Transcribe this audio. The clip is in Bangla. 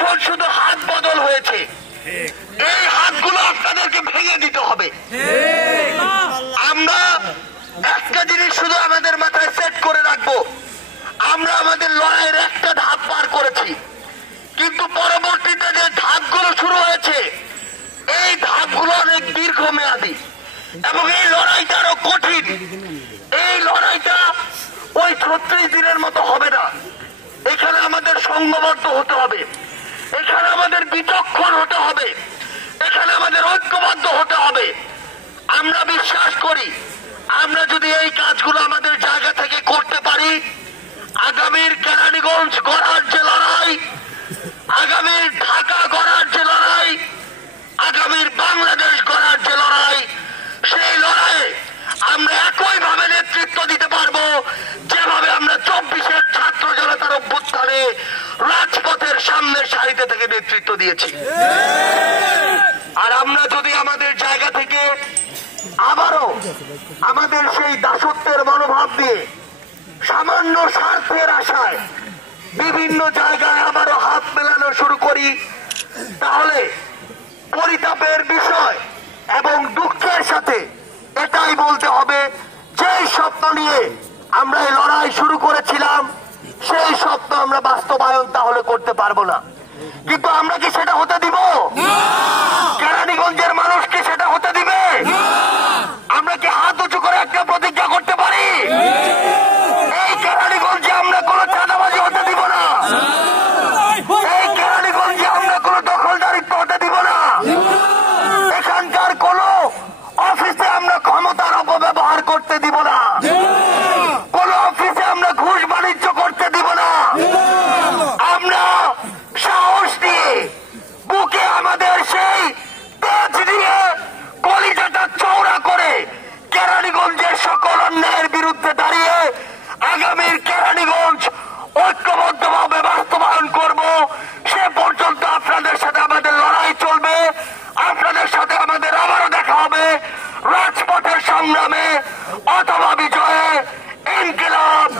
এখন শুধু হাত বদল হয়েছে, এই হাতগুলো আপনাদেরকে ভেঙে দিতে হবে। আমরা একটা জিনিস শুধু আমাদের মাথায় সেট করে রাখবো, আমরা আমাদের লড়াইয়ের একটা ধাপ পার করেছি, কিন্তু পরবর্তীতে যে ধাপগুলো শুরু হয়েছে এই ধাপগুলো অনেক দীর্ঘমেয়াদী এবং এই লড়াইটা আরো কঠিন। এই লড়াইটা ওই 36 দিনের মতো হবে না। এখানে আমাদের সংঘবদ্ধ হতে হবে, এখানে আমাদের বিচক্ষণ হতে হবে, এখানে আমাদের ঐক্যবদ্ধ হতে হবে। আমরা বিশ্বাস করি আমরা যদি এই কাজগুলো আমাদের জায়গা থেকে করতে পারি, আগামীর কেরানীগঞ্জ গড়ার যে লড়াই, আগামীর ঢাকা গড়ার যে লড়াই, আগামীর বাংলাদেশ গড়ার যে লড়াই, সেই লড়াইয়ে আমরা একইভাবে নেতৃত্ব দিতে পারবো যেভাবে আমরা 24-এর ছাত্র জনতার অভ্যুত্থানে রাজপথের সামনের সারিতে থেকে নেতৃত্ব দিয়েছি। আর আমরা যদি আমাদের জায়গা থেকে আবারও আমাদের সেই দাসত্বের মনোভাব দিয়ে সামান্য স্বার্থের আশায় বিভিন্ন জায়গায় আবারও হাত মেলানো শুরু করি, তাহলে পরিতাপের বিষয় এবং দুঃখের সাথে এটাই বলতে হবে, যেই স্বপ্ন নিয়ে আমরা এই লড়াই শুরু করেছিলাম সেই স্বপ্ন আমরা বাস্তবায়ন তাহলে করতে পারবো না। কিন্তু আমরা কি সেটা হতে দিব? কেরানীগঞ্জের মানুষ কি সেটা হতে দিবে? আমরা কি হাত উঁচু করে একটা প্রতিজ্ঞা করতে পারি এই কেরানীগঞ্জে আমরা কোনো চাঁদাবাজি হতে দিব না, এই কেরানীগঞ্জে আমরা কোনো দখলদারিত্ব হতে দিব না, এখানকার কোনো অফিসে আমরা ক্ষমতার অপব্যবহার করতে দিব না, কোন অফিসে আমরা ঘুষ বাণিজ্য করতে দিব না। আমরা সাহস নিয়ে বুকে আমাদের সেই তেজ নিয়ে কলিজাটা চওড়া করে কেরানীগঞ্জের সকল অন্যায়ের বিরুদ্ধে দাঁড়িয়ে আগামীর কেরানীগঞ্জ ঐক্যবদ্ধভাবে বাস্তবায়ন করব। সে পর্যন্ত আপনাদের সাথে আমাদের লড়াই চলবে, আপনাদের সাথে আমাদের আবারও দেখা হবে রাজপথের সংগ্রামে অথবা বিজয়ে। ইনকিলাব